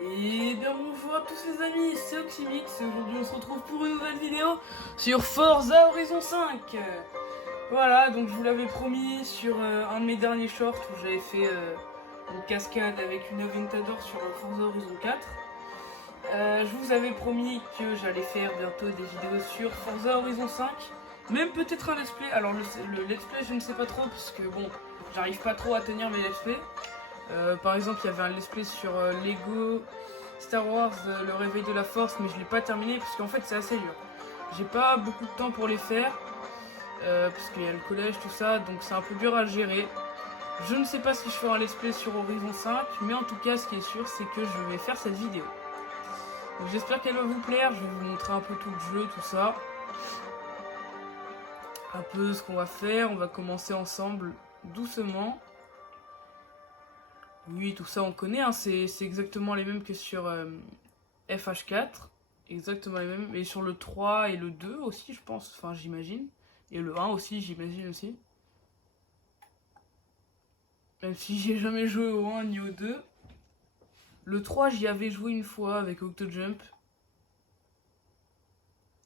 Et bien bonjour à tous les amis, c'est Oxymix et aujourd'hui on se retrouve pour une nouvelle vidéo sur Forza Horizon 5. Voilà, donc je vous l'avais promis sur un de mes derniers shorts où j'avais fait une cascade avec une Aventador sur Forza Horizon 4. Je vous avais promis que j'allais faire bientôt des vidéos sur Forza Horizon 5, même peut-être un let's play. Alors le let's play je ne sais pas trop parce que bon, j'arrive pas trop à tenir mes let's play. Par exemple, il y avait un let's play sur Lego Star Wars le réveil de la force, mais je l'ai pas terminé parce qu'en fait c'est assez dur. J'ai pas beaucoup de temps pour les faire parce qu'il y a le collège, tout ça, donc c'est un peu dur à gérer. Je ne sais pas si je ferai un let's play sur Horizon 5, mais en tout cas ce qui est sûr c'est que je vais faire cette vidéo. Donc j'espère qu'elle va vous plaire, je vais vous montrer un peu tout le jeu, tout ça. Un peu ce qu'on va faire, on va commencer ensemble doucement. Oui, tout ça on connaît, hein. C'est exactement les mêmes que sur FH4. Exactement les mêmes. Et sur le 3 et le 2 aussi, je pense. Enfin, j'imagine. Et le 1 aussi, j'imagine aussi. Même si j'ai jamais joué au 1 ni au 2. Le 3, j'y avais joué une fois avec Octojump.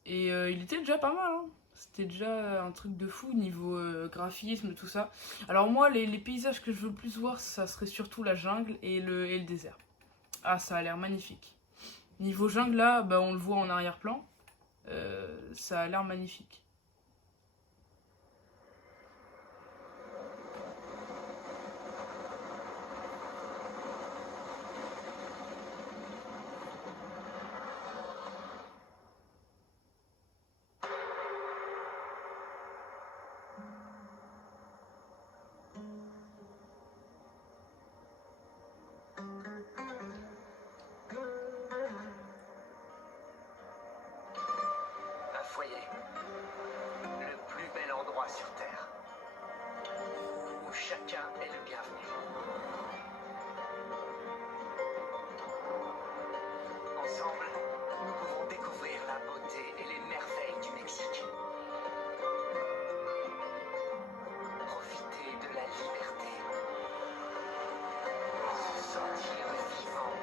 Et il était déjà pas mal, hein. C'était déjà un truc de fou niveau graphisme, tout ça. Alors moi, les paysages que je veux le plus voir, ça serait surtout la jungle et le désert. Ah, ça a l'air magnifique. Niveau jungle, là, bah, on le voit en arrière-plan. Ça a l'air magnifique. Le plus bel endroit sur Terre, où chacun est le bienvenu. Ensemble, nous pouvons découvrir la beauté et les merveilles du Mexique. Profiter de la liberté. Se sentir vivant.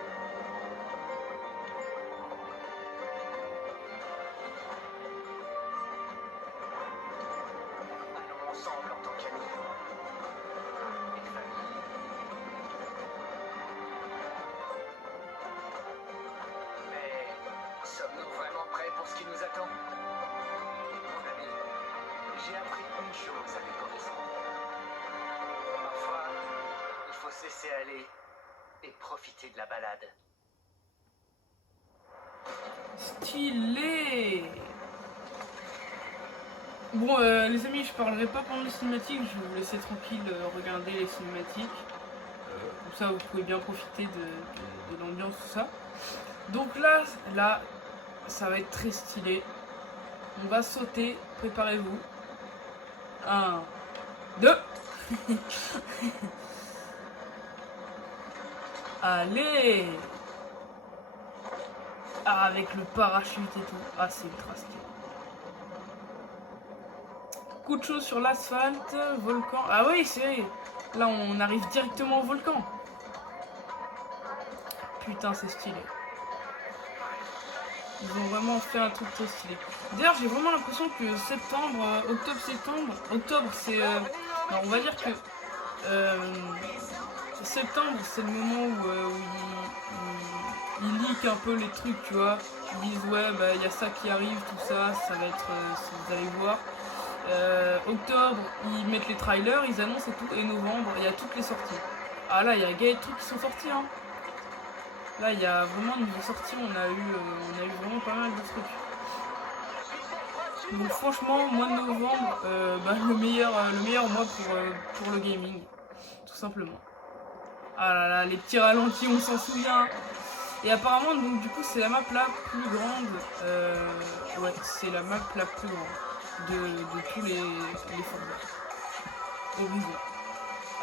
Ensemble en tant qu'amis et famille. Mais sommes-nous vraiment prêts pour ce qui nous attend? Mon ami, j'ai appris une chose avec Horizon. Parfois, il faut se laisser aller et profiter de la balade. Stylé! Bon, les amis, je parlerai pas pendant les cinématiques, je vais vous laisser tranquille regarder les cinématiques. Comme ça, vous pouvez bien profiter de l'ambiance, tout ça. Donc là, ça va être très stylé. On va sauter, préparez-vous. 1, 2. Allez! Ah, avec le parachute et tout. Ah, c'est ultra stylé. Coup de chaud sur l'asphalte, volcan. Ah oui, c'est vrai. Là, on arrive directement au volcan. Putain, c'est stylé. Ils ont vraiment fait un truc très stylé. D'ailleurs, j'ai vraiment l'impression que septembre, octobre, c'est... non, on va dire que septembre, c'est le moment où ils leak un peu les trucs, tu vois. Ils disent, ouais, bah, il y a ça qui arrive, tout ça, ça va être... vous allez voir. Octobre, ils mettent les trailers, ils annoncent et tout, et novembre, il y a toutes les sorties. Ah là, il y a des trucs qui sont sortis, hein. Là, il y a vraiment niveau sorties, on a eu vraiment pas mal de trucs. Donc franchement, mois de novembre, bah, le meilleur mois pour le gaming, tout simplement. Ah là là, les petits ralentis, on s'en souvient. Et apparemment, donc du coup, c'est la map la plus grande. Ouais, c'est la map la plus grande de tous les Forza Horizon.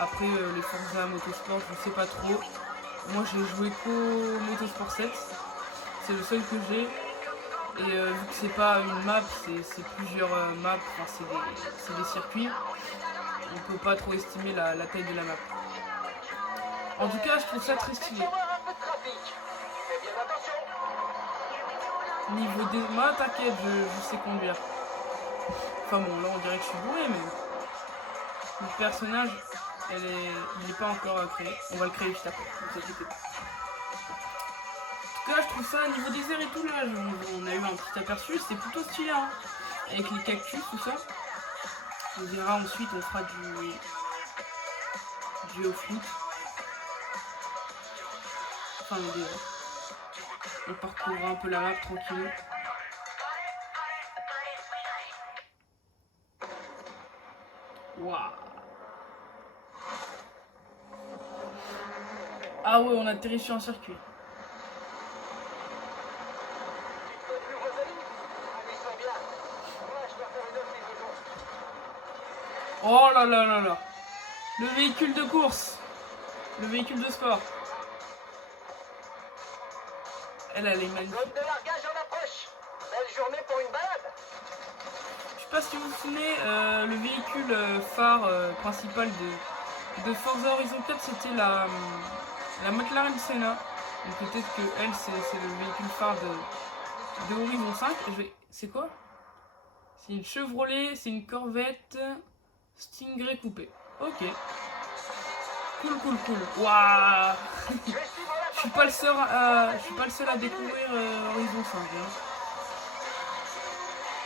Après les Forza Motorsport, je sais pas trop. Moi j'ai joué qu'au Motorsport 7. C'est le seul que j'ai. Et vu que c'est pas une map, c'est plusieurs maps, enfin, c'est des circuits, on peut pas trop estimer la taille de la map. En tout cas, je trouve ça très stylé. Niveau des... Moi, t'inquiète, je sais conduire. Enfin bon, là, on dirait que je suis bourré, mais... Le personnage, il est pas encore créé. On va le créer juste après, ne vous inquiétez pas. En tout cas, je trouve ça, niveau désert et tout, là, on a eu un petit aperçu, c'était plutôt stylé, hein. Avec les cactus, tout ça. On verra ensuite, on fera du off-foot. Enfin, le désert. On parcourra un peu la map tranquille. Waouh. Ah ouais, on atterrit sur un circuit. Oh là là là là. Le véhicule de course. Le véhicule de sport. Elle est magnifique. Zone de largage en approche. Belle journée pour une balade. Je sais pas si vous vous souvenez, le véhicule phare principal de Forza Horizon 4, c'était la McLaren Senna. Donc peut-être que elle, c'est le véhicule phare de Horizon 5. C'est quoi? C'est une Chevrolet, c'est une Corvette Stingray coupé. Ok. Cool, cool, cool. Waouh. Je suis pas le seul à découvrir Horizon 5. Hein.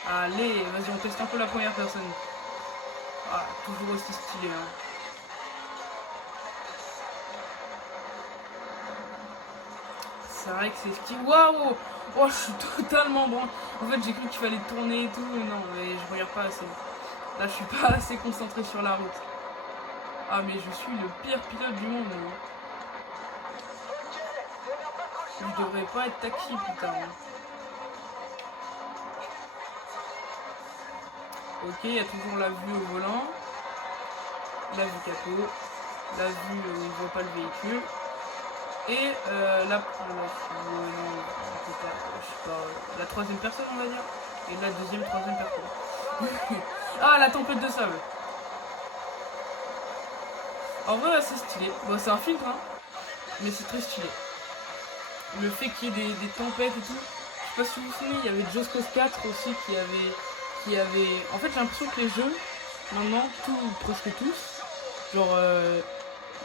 Allez, vas-y, on teste un peu la première personne. Ah, toujours aussi stylé. Hein. C'est vrai que c'est stylé. Waouh. Oh, je suis totalement bon. En fait, j'ai cru qu'il fallait tourner et tout. Non, mais je regarde pas assez. Là, je suis pas assez concentré sur la route. Ah, mais je suis le pire pilote du monde. Hein. Je devrais pas être taxi plus tard. Hein. Ok, il y a toujours la vue au volant. La vue capot. La vue où on ne voit pas le véhicule. Et la troisième personne, on va dire. Et la deuxième, troisième personne. Ah, la tempête de sable. En vrai, c'est stylé. Bon, c'est un filtre, hein. Mais c'est très stylé. Le fait qu'il y ait des tempêtes et tout. Je sais pas si vous vous souvenez, il y avait Just Cause 4 aussi qui avait... En fait, j'ai l'impression que les jeux, maintenant, presque tous, genre,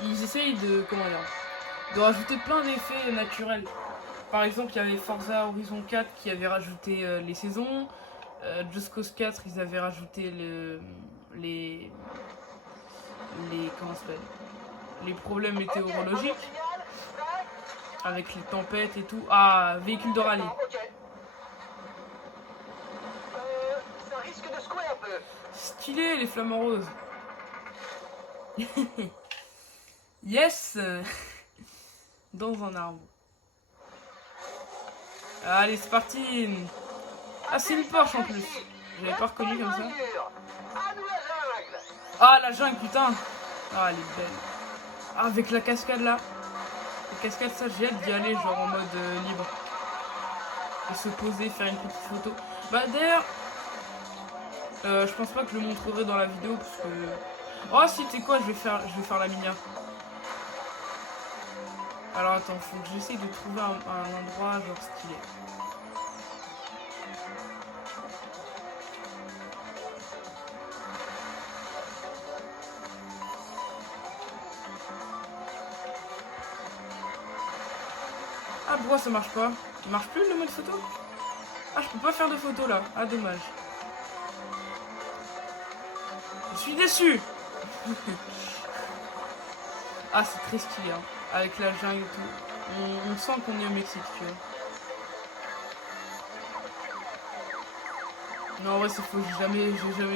ils essayent de... Comment dire, de rajouter plein d'effets naturels. Par exemple, il y avait Forza Horizon 4 qui avait rajouté les saisons. Just Cause 4, ils avaient rajouté les comment ça s'appelle, les problèmes météorologiques avec les tempêtes et tout. Ah, véhicule de rallye. Ça risque de secouer un peu. Stylé, les flamants roses. Yes. Dans un arbre. Allez, c'est parti. Ah, c'est une Porsche en plus. J'avais pas reconnu comme ça. Ah, la jungle, putain. Ah, elle est belle. Ah, avec la cascade là. La cascade, ça, j'ai hâte d'y aller, genre en mode libre. Et se poser, faire une petite photo. Bah, d'ailleurs, je pense pas que je le montrerai dans la vidéo parce que. Oh, si, t'es quoi, je vais faire la minia. Alors, attends, faut que j'essaye de trouver un endroit genre stylé. Ah, pourquoi ça marche pas? Il marche plus le mode photo? Ah, je peux pas faire de photo là. Ah, dommage. Je suis déçu. Ah, c'est très stylé, hein. Avec la jungle et tout. On sent qu'on est au Mexique, tu vois. Non, en vrai, c'est faux. J'ai jamais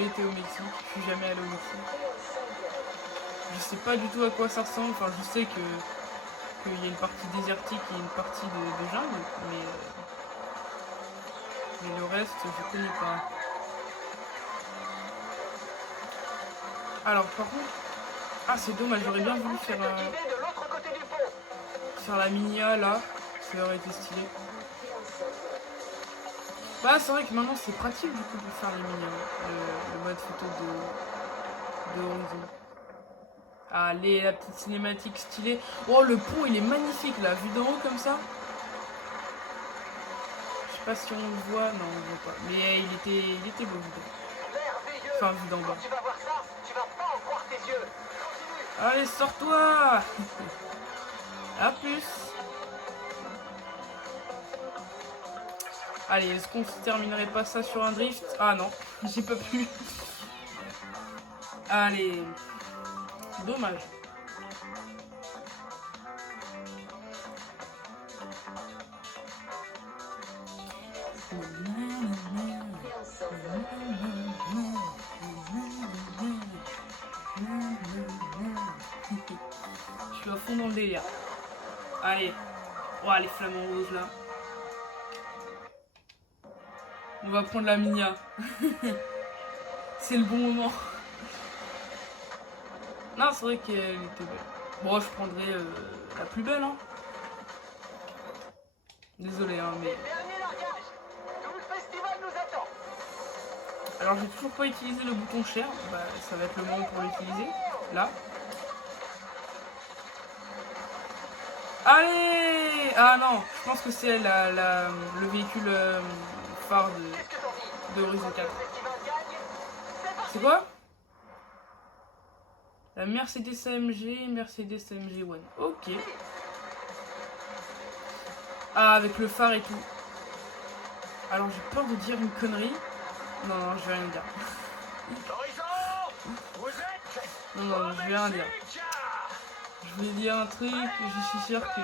été au Mexique. Je suis jamais allé au Mexique. Je sais pas du tout à quoi ça ressemble. Enfin, je sais qu'il y a une partie désertique et une partie de jungle, mais le reste, je connais pas. Alors, par contre, ah, c'est dommage, j'aurais bien voulu faire la minia là, ça aurait été stylé. Bah, c'est vrai que maintenant c'est pratique du coup pour faire les minias, le mode photo de Horizon. Allez, la petite cinématique stylée. Oh, le pont, il est magnifique, là, vu d'en haut, comme ça. Je sais pas si on le voit. Non, on le voit pas. Mais il était beau, vu d'en haut. Merveilleux. Enfin, vu d'en bas. Quand tu vas voir ça, tu vas pas en croire tes yeux. Continue. Allez, sors-toi. À plus. Allez, est-ce qu'on se terminerait pas ça sur un drift? Ah non, j'ai pas pu. Allez. Dommage. Je suis à fond dans le délire. Allez. Oh, les flamants rouges là. On va prendre la Minia. C'est le bon moment. Non, c'est vrai qu'elle était belle. Bon, je prendrais la plus belle, hein. Désolé, hein, mais... Dernier largage. Tout le festival nous attend. Alors, j'ai toujours pas utilisé le bouton share. Bah, ça va être le moment pour l'utiliser. Là. Allez! Ah non, je pense que c'est le véhicule phare de Horizon 4. C'est quoi? La Mercedes AMG One. Ok. Ah, avec le phare et tout. Alors, j'ai peur de dire une connerie. Non, non, je vais rien dire. Non, je vais rien dire. Je vais dire un truc, je suis sûr que...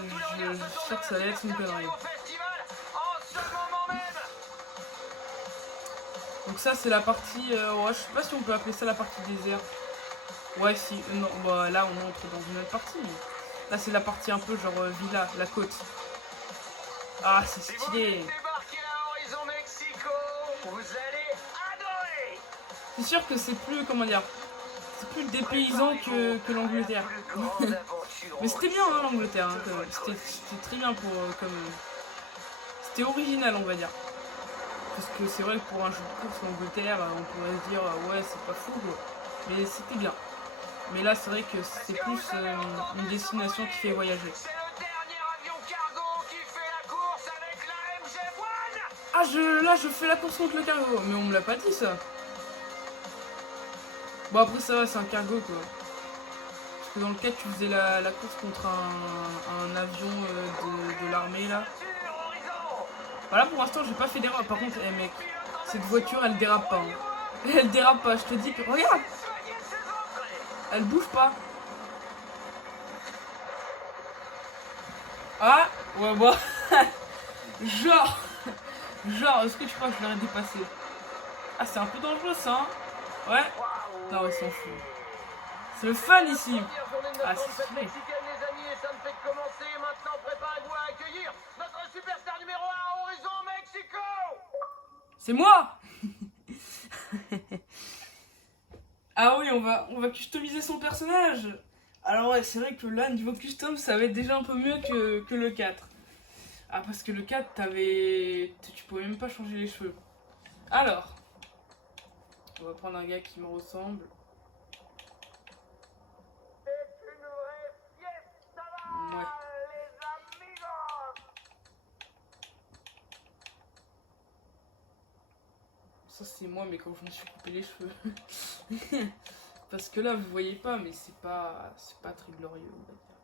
Je suis sûr que ça va être une connerie. Donc ça, c'est la partie... ouais, je sais pas si on peut appeler ça la partie désert. Ouais, si... non, bah, là, on entre dans une autre partie. Mais... là, c'est la partie un peu genre villa, la côte. Ah, c'est stylé. C'est sûr que c'est plus, comment dire, c'est plus dépaysant que l'Angleterre. Mais c'était bien, hein, l'Angleterre. Hein, c'était très bien pour, comme... c'était original, on va dire. Parce que c'est vrai que pour un jeu de course l'Angleterre, on pourrait se dire, ouais, c'est pas fou, quoi. Mais c'était bien. Mais là, c'est vrai que c'est plus une destination qui fait voyager. Ah, là, je fais la course contre le cargo. Mais on me l'a pas dit, ça. Bon, après, ça va, c'est un cargo, quoi. Parce que dans le cas, tu faisais la course contre un avion de l'armée, là. Voilà, pour l'instant, j'ai pas fait d'erreur. Par contre, mec, cette voiture, elle dérape pas. Hein. Elle dérape pas, je te dis que... regarde! Elle bouge pas. Ah! Ouais, bon. Genre, est-ce que tu crois que je l'aurais dépassé? Ah, c'est un peu dangereux, ça, hein? Ouais? Non, ils s'en foutent. C'est le fun, ici. Ah, c'est stylé. C'est moi. Ah oui, on va customiser son personnage. Alors ouais, c'est vrai que là, niveau custom, ça va être déjà un peu mieux que le 4. Ah, parce que le 4, tu pouvais même pas changer les cheveux. Alors, on va prendre un gars qui me ressemble. Ouais. Ça c'est moi, mais quand je me suis coupé les cheveux. Parce que là, vous voyez pas, mais c'est pas très glorieux, on va dire.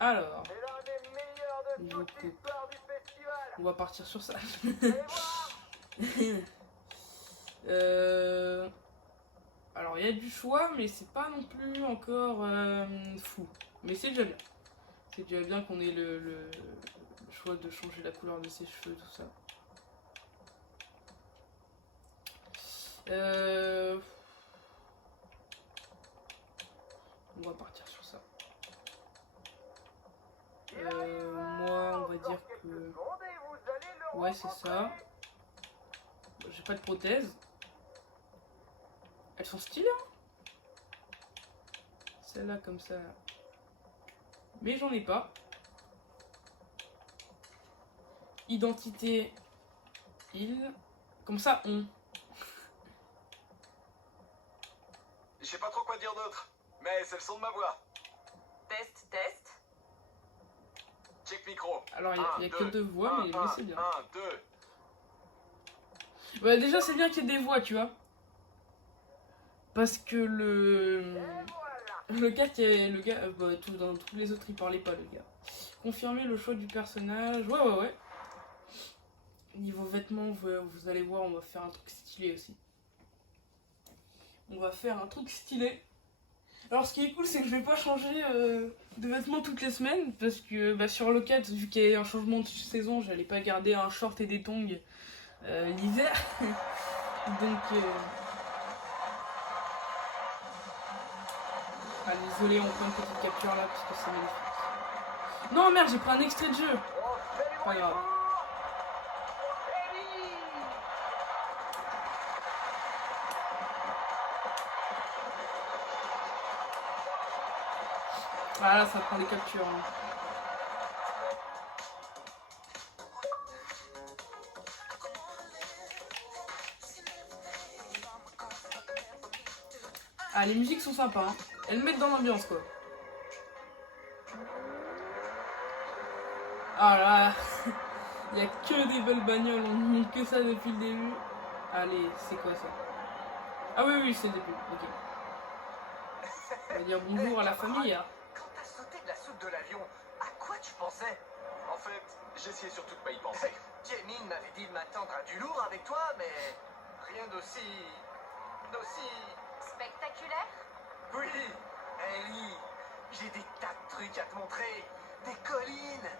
Alors, niveau coupe. On va partir sur ça. Alors, il y a du choix, mais c'est pas non plus encore fou. Mais c'est déjà bien. C'est déjà bien qu'on ait le choix de changer la couleur de ses cheveux, tout ça. On va partir sur ça. Moi, on va dire que... ouais, c'est ça. J'ai pas de prothèse. Elles sont stylées, hein. Celle-là, comme ça. Mais j'en ai pas. Identité, il. Comme ça, on... Je sais pas trop quoi dire d'autre, mais c'est le son de ma voix. Test, test. Check micro. Alors, il n'y a que 2 voix, mais c'est bien. 1, 2. Ouais, déjà, c'est bien qu'il y ait des voix, tu vois. Parce que le gars, dans tous les autres, il parlait pas, le gars. Confirmer le choix du personnage. Ouais. Niveau vêtements, vous allez voir, on va faire un truc stylé aussi. On va faire un truc stylé. Alors, ce qui est cool, c'est que je vais pas changer de vêtements toutes les semaines. Parce que sur le 4, vu qu'il y a un changement de saison, j'allais pas garder un short et des tongs l'hiver. Donc... Ah, désolé, on prend une petite capture là parce que c'est magnifique. Non, merde, j'ai pris un extrait de jeu. Pas grave. Ah là, ça prend des captures. Hein. Ah, les musiques sont sympas. Hein. Elles mettent dans l'ambiance, quoi. Ah là, il n'y a que des belles bagnoles, on ne montre que ça depuis le début. Allez, c'est quoi ça? Ah oui, c'est des pubs, ok. On va dire bonjour à la famille. Hein. Quand t'as sauté de la soute de l'avion, à quoi tu pensais? En fait, j'essayais surtout de pas y penser. Jamie m'avait dit de m'attendre à du lourd avec toi, mais rien d'aussi... Spectaculaire? Oui, Ellie, j'ai des tas de trucs à te montrer. Des collines,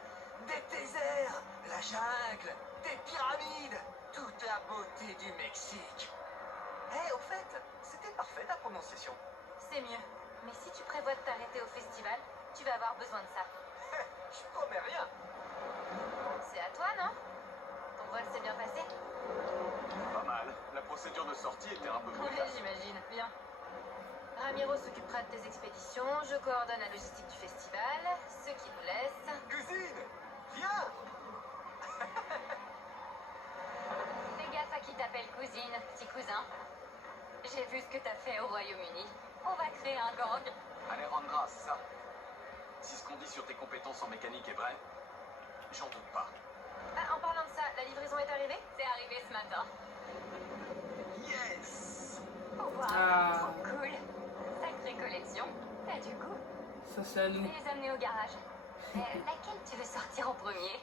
des déserts, la jungle, des pyramides, toute la beauté du Mexique. Au fait, c'était parfait ta prononciation. C'est mieux. Mais si tu prévois de t'arrêter au festival, tu vas avoir besoin de ça. Je promets rien. C'est à toi, non? Ton vol s'est bien passé? Pas mal. La procédure de sortie était un peu Oui, brutale. j'imagine. Bien. Ramiro s'occupera de tes expéditions, je coordonne la logistique du festival, ce qui nous laisse... Cousine, viens. Fais gaffe à qui t'appelle cousine, petit cousin. J'ai vu ce que t'as fait au Royaume-Uni. On va créer un gang. Alejandra, c'est ça. Si ce qu'on dit sur tes compétences en mécanique est vrai, j'en doute pas. Ah, en parlant de ça, la livraison est arrivée? C'est arrivé ce matin. Yes. Wow, Ah. trop cool. Sacrée collection. T'as du goût. Ça, c'est à Je nous. vais les amener au garage. Laquelle tu veux sortir en premier?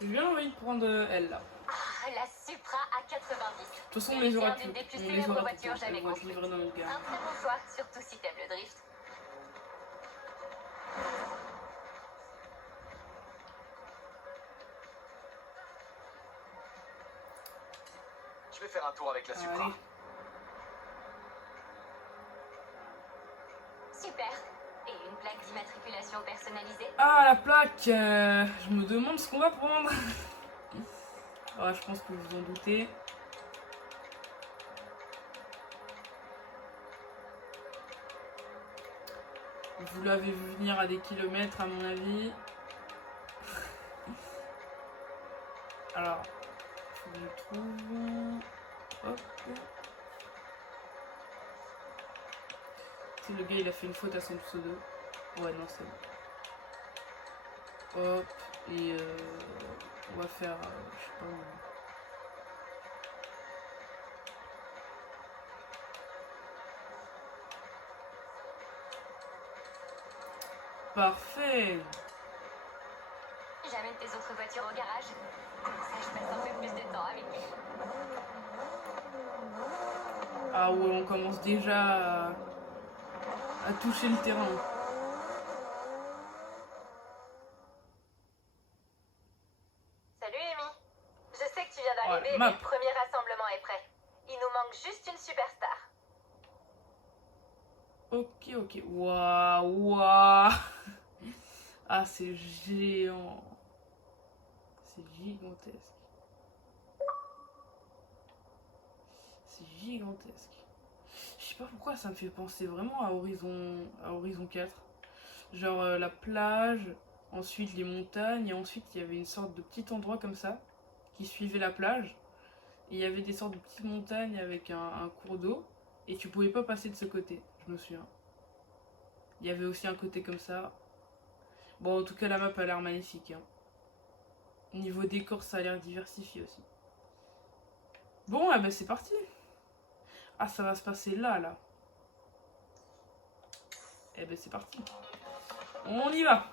J'ai bien envie de prendre elle là. Ah, la Supra A90. De toute façon, on les aura Une des toutes. plus On les célèbres aura voitures toutes. jamais Elles vont être construites. livrées dans notre Un garage. très bon choix, surtout si t'aimes le drift. Je vais faire un tour avec la Supra. Allez. Super. Et une plaque d'immatriculation personnalisée? Ah, la plaque. Je me demande ce qu'on va prendre. Ouais, je pense que vous vous en doutez. Vous l'avez vu venir à des kilomètres, à mon avis. Alors, faut que je trouve. Hop. C'est le gars, il a fait une faute à son pseudo. Ouais, non, c'est bon. Hop. Et on va faire. Je sais pas où. Parfait. J'amène tes autres voitures au garage. Comme ça, je passe un peu plus de temps avec lui. Ah ouais, on commence déjà à toucher le terrain. Salut Amy. Je sais que tu viens d'arriver, Ouais, mais map. le premier rassemblement est prêt. Il nous manque juste une superstar. Ok. Waouh. Ah, c'est géant. C'est gigantesque. C'est gigantesque. Je sais sais pas pourquoi ça me fait penser vraiment à Horizon 4. Genre la plage, ensuite les montagnes, et ensuite il y avait une sorte de petit endroit comme ça qui suivait la plage. Et il y avait des sortes de petites montagnes avec un cours d'eau, et tu pouvais pas passer de ce côté, je me souviens. Il y avait aussi un côté comme ça. Bon, en tout cas, la map a l'air magnifique. Hein. Niveau décor, ça a l'air diversifié aussi. Bon, eh ben c'est parti. Ah, ça va se passer là, là. Eh ben c'est parti. On y va.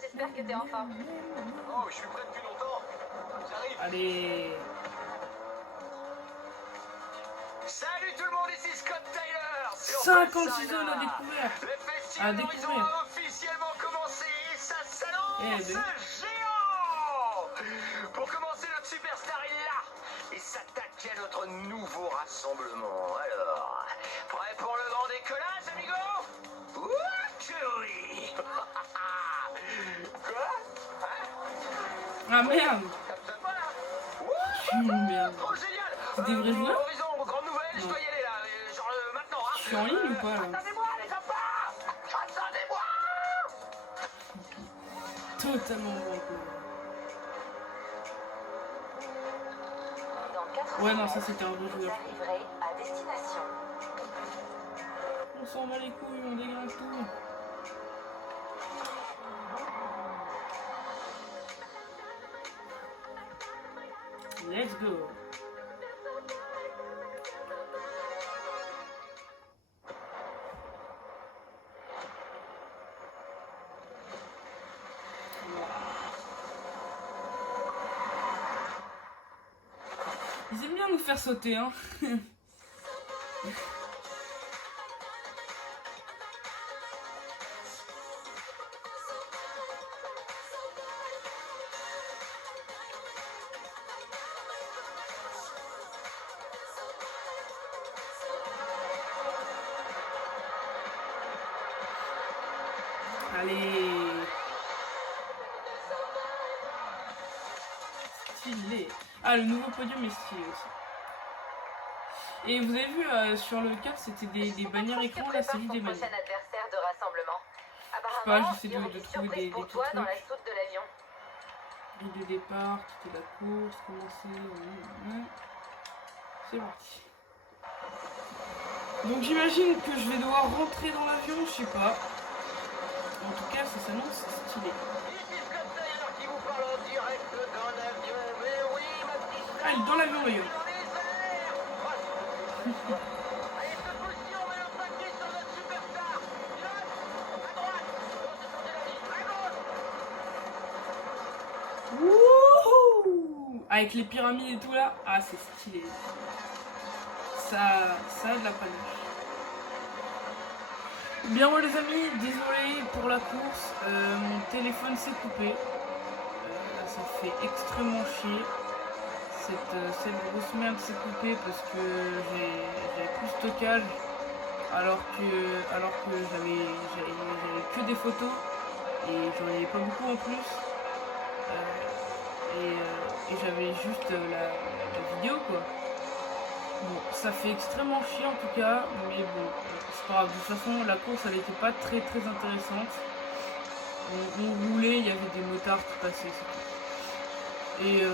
J'espère que t'es en forme. Oh, je suis prêt depuis longtemps. J'arrive. Allez. Salut tout le monde, ici Scott Tyler. Sur 56 Pulsar zones à Arena. découvrir. Le festival d'Horizon découvrir. a officiellement commencé et ça s'annonce Eh ben. géant. Pour commencer, notre superstar est là et s'attaque à notre nouveau rassemblement. Alors, prêt pour le grand décollage, amigo? Ouh, que oui. Quoi? Ah merde. Capte pas là? Je suis une merde. Trop génial. C'est des vrais joueurs? Horizon, grande nouvelle, je Non. dois y aller là, genre maintenant. Hein. Je suis en ligne ou pas là? Attendez-moi les enfants. Attendez-moi. Totalement banco. Dans 4 Ouais, non, ça semaines, c'était un vrai vous joueur. arriverez à destination. On s'en bat les couilles, on dégage tout. Let's go. Ils aiment bien nous faire sauter, hein. Allez. Stylé. Ah, le nouveau podium est stylé aussi. Et vous avez vu, sur le cap, c'était des bannières écran, là, c'est juste des bannières. Prochain adversaire de rassemblement. pas, Apparemment, j'essaie il y aurait de des trouver surprises des pour petits toi dans la trucs. soute de l'avion. Grille de départ, quitter la course, commencer. C'est parti. Donc j'imagine que je vais devoir rentrer dans l'avion, je sais pas. En tout cas, ça s'annonce stylé. Ici Scott Tyler qui vous parle en direct d'un avion. Mais oui, ma petite. Ah, il est dans l'avion, le gars. Dans les airs. Allez, ce coup-ci, on met le paquet sur notre superstar. Pilote, à droite. Non, c'est sorti la ligne. À gauche. Wouhou! Avec les pyramides et tout là. Ah, c'est stylé. Ça a de la panache. Bien ouais les amis, désolé pour la course, mon téléphone s'est coupé. Là, ça fait extrêmement chier. Cette grosse merde s'est coupée parce que j'avais plus de stockage alors que j'avais que des photos et j'en avais pas beaucoup en plus. Et j'avais juste la vidéo quoi. Bon, ça fait extrêmement chier en tout cas, mais bon, c'est pas grave. De toute façon, la course elle était pas très intéressante. On roulait, il y avait des motards qui passaient, c'est tout. Et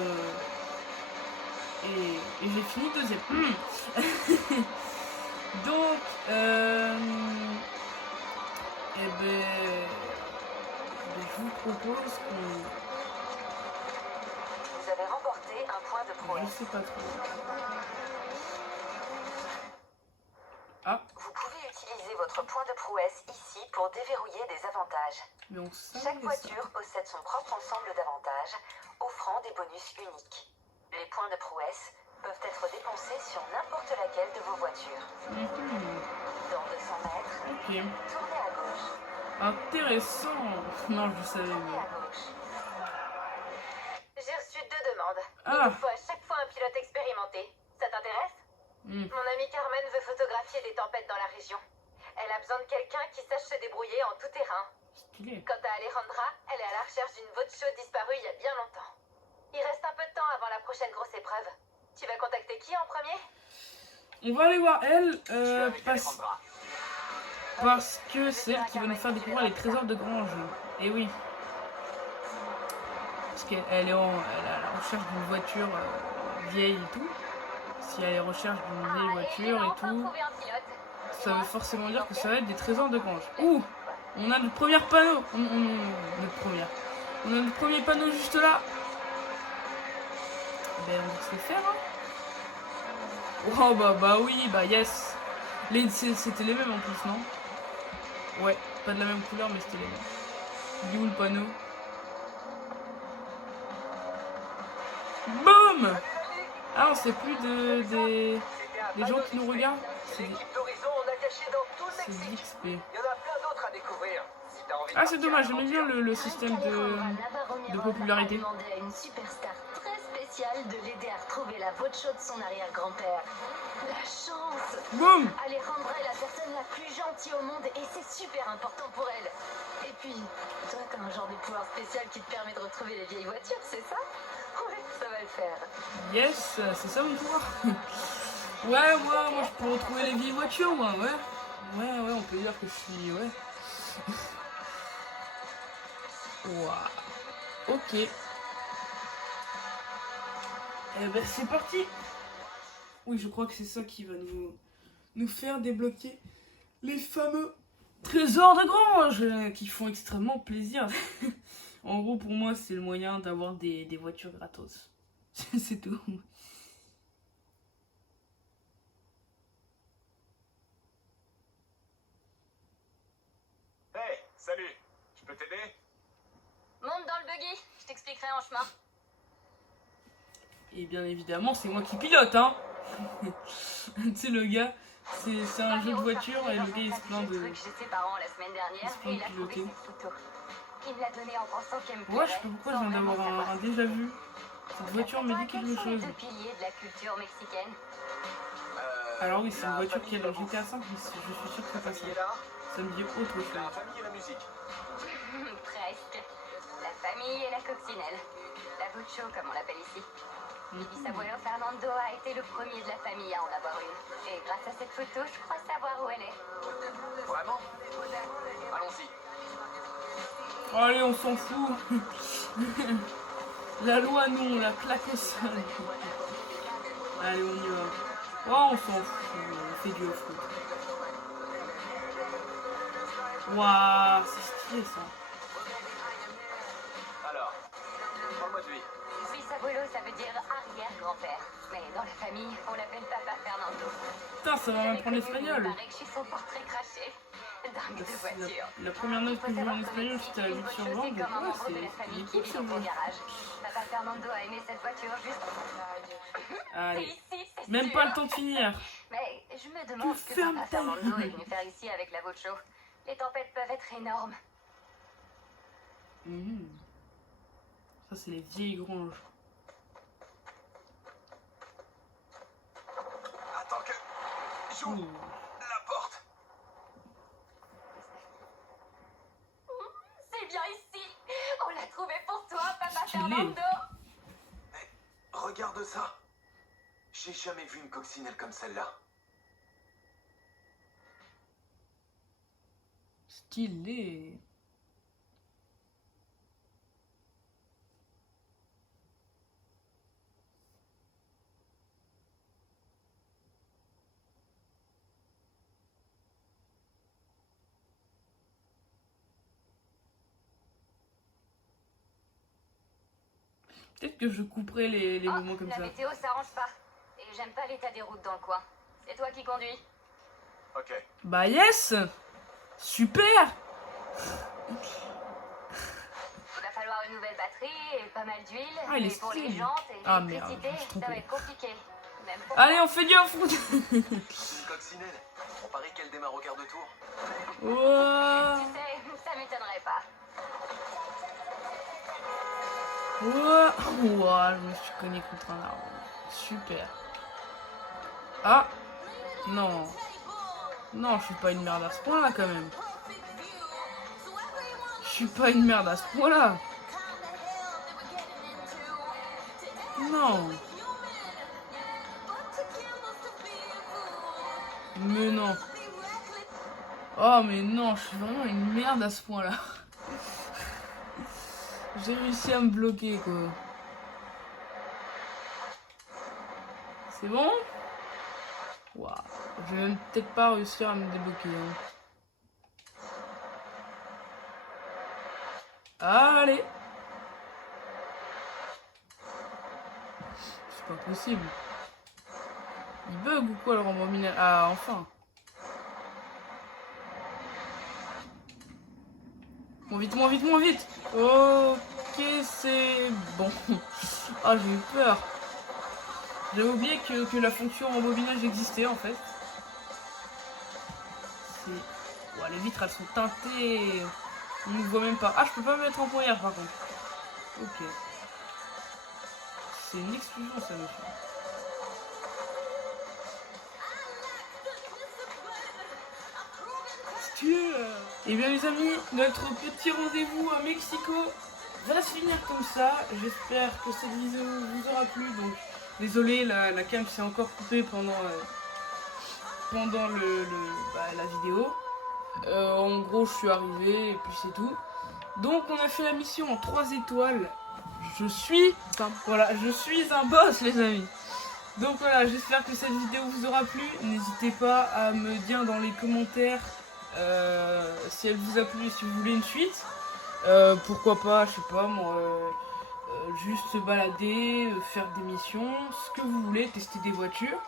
j'ai fini deuxième. Donc, eh ben, je vous propose qu'on... Vous avez remporté un point de Je prouesse. sais pas trop. Ah, Vous pouvez utiliser votre point de prouesse ici pour déverrouiller des avantages. mais on savait Chaque ça. voiture possède son propre ensemble d'avantages, offrant des bonus uniques. Les points de prouesse peuvent être dépensés sur n'importe laquelle de vos voitures. Dans 200 mètres, Ok. tournez à gauche. Intéressant. Non, je savais Tournez mais... à gauche. J'ai reçu 2 demandes. Ah. Il nous faut à chaque fois un pilote expérimenté. Ça t'intéresse? Mon amie Carmen veut photographier les tempêtes dans la région. Elle a besoin de quelqu'un qui sache se débrouiller en tout terrain. Stylé. Quant à Alejandra, elle est à la recherche d'une voiture disparue il y a bien longtemps. Il reste un peu de temps avant la prochaine grosse épreuve. Tu vas contacter qui en premier? On va aller voir elle, Je suis avec Alejandra. parce que c'est elle qui va nous faire découvrir les trésors de Grange. Et oui. Parce qu'elle est à la recherche d'une voiture vieille et tout. Si elle est en recherche d'une vieille voiture et tout, ça veut forcément dire que ça va être des trésors de Grange. Ouh, on a notre premier panneau. On a notre premier panneau juste là. Ben on va se le faire, hein. Oh bah oui, bah yes. C'était les mêmes en plus, non? Ouais, pas de la même couleur, mais c'était les mêmes. Il est où le panneau? Boum! Ah, on sait plus des gens qui nous regardent. C'est L'équipe d'Horizon, on a caché dans tout le Mexique. l'XP. Il y en a plein d'autres à découvrir. Si t'as envie de Ah, c'est partir dommage, à j'aimais bien l'aventure. le système de popularité. A demandé à une superstar très spéciale de l'aider à retrouver la voiture de son arrière-grand-père. La chance! Boum! Alejandra est la personne la plus gentille au monde et c'est super important pour elle. Et puis, toi, t'as un genre de pouvoir spécial qui te permet de retrouver les vieilles voitures, c'est ça? Ouais, ça va le faire. Yes, c'est ça mon pouvoir. Ouais, moi je peux retrouver les vieilles voitures, moi, ouais. Ouais, on peut dire que je suis, ouais. Waouh. Ok. Eh ben c'est parti. Oui, je crois que c'est ça qui va nous faire débloquer les fameux trésors de Grange qui font extrêmement plaisir. En gros, pour moi, c'est le moyen d'avoir des voitures gratos. C'est tout. Hey, salut. Je peux t'aider? Monte dans le buggy, je t'expliquerai en chemin. Et bien évidemment, c'est moi qui pilote, hein. Tu sais, le gars, c'est un jeu de voiture et le gars il se plaint de. J'ai ses parents la semaine dernière il se et il a plaint de trouvé piloter. cette photo. Il me l'a donnée en pensant qu'elle me Ouais, je sais plairait, pas pourquoi je sans viens vraiment d'avoir savoir un si déjà vu. Cette voiture me dit quelque Quels sont les chose. deux piliers de la culture mexicaine? Alors oui, c'est une La voiture qui famille est et la dans bouffe. GTA 5, mais je suis sûr que c'est La pas ça. famille est là. Ça me dit autre La chose. famille et la musique. Presque. La famille et la coccinelle. La bucho, comme on l'appelle ici. Le bisabuelo Fernando a été le premier de la famille à en avoir une. Et grâce à cette photo, je crois savoir où elle est. Vraiment? Allons-y. Allez, on s'en fout. La loi, non, on la claque au sol. Allez, on y va. Oh, on s'en fout, on fait du off-road. Waouh, c'est stylé ça. Alors, parle-moi de lui. Bisabuelo, ça veut dire arrière-grand-père. Mais dans la famille, on l'appelle Papa Fernando. Putain, ça va m'apprendre l'espagnol. Il paraît que je suis son portrait craché. Dingue de voiture. La première note que j'ai eue en espagnol, c'était la vue sur bord. C'est Donc comme un ouais, membre de la c'est famille qui cool vit ce dans ton jeu. garage. Papa Fernando a aimé cette voiture juste. C'est Allez, ici, c'est même sûr. pas le temps de finir. Mais je me demande ce que fermes Papa ta Fernando gueule. est venu faire ici avec la Vocho. Les tempêtes peuvent être énormes. Ça, c'est les vieilles granges. Attends que j'ouvre Ouh. la porte. C'est bien ici. On l'a trouvé pour toi, Papa Stylé. Fernando. Regarde ça. J'ai jamais vu une coccinelle comme celle-là. Stylé. Peut-être que je couperai les moments comme la ça. météo s'arrange pas. Et j'aime pas l'état des routes dans le coin. C'est toi qui conduis. Ok. Bah yes. Super. Il va falloir une nouvelle batterie et pas mal d'huile. Ah, il est et pour les stylé. jantes et Ah, l'électricité, merde, je me suis ça va trompée. être compliqué. Même pour Allez, moi. on fait du off-road. Une coccinelle. On parie qu'elle démarre au quart de tour. Ouah. Tu sais, ça m'étonnerait pas. Ouah. Ouah, je me suis cogné contre un arbre. Super. Ah. Non. Non, je suis pas une merde à ce point-là quand même. Je suis pas une merde à ce point-là. Non. Mais non. Oh mais non, je suis vraiment une merde à ce point-là. J'ai réussi à me bloquer quoi. C'est bon? Waouh. Je vais même peut-être pas réussir à me débloquer. Allez. C'est pas possible. Il bug ou quoi le rembobinage? Ah enfin. Moins vite, moins vite, moins vite. Ok, c'est bon. Ah, j'ai eu peur. J'avais oublié que la fonction rembobinage existait en fait. Ouais, les vitres elles sont teintées. On ne voit même pas. Ah, je peux pas me mettre en poignard par contre. Ok. C'est une explosion ça, monsieur. Et bien les amis, notre petit rendez-vous à Mexico va se finir comme ça. J'espère que cette vidéo vous aura plu. Donc désolé, la cam s'est encore coupée pendant la vidéo. En gros, je suis arrivé et puis c'est tout. Donc on a fait la mission en 3 étoiles. Je suis un boss les amis. Donc voilà, j'espère que cette vidéo vous aura plu. N'hésitez pas à me dire dans les commentaires si elle vous a plu et si vous voulez une suite. Pourquoi pas, je sais pas moi, juste se balader, faire des missions, ce que vous voulez, tester des voitures.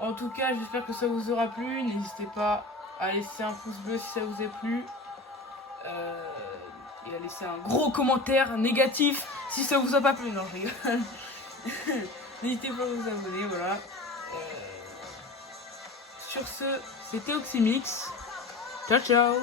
En tout cas, j'espère que ça vous aura plu. N'hésitez pas à laisser un pouce bleu si ça vous a plu. Et à laisser un gros commentaire négatif si ça vous a pas plu. Non, je rigole. N'hésitez pas à vous abonner, voilà. Sur ce, c'était Oxymix. Ciao, ciao.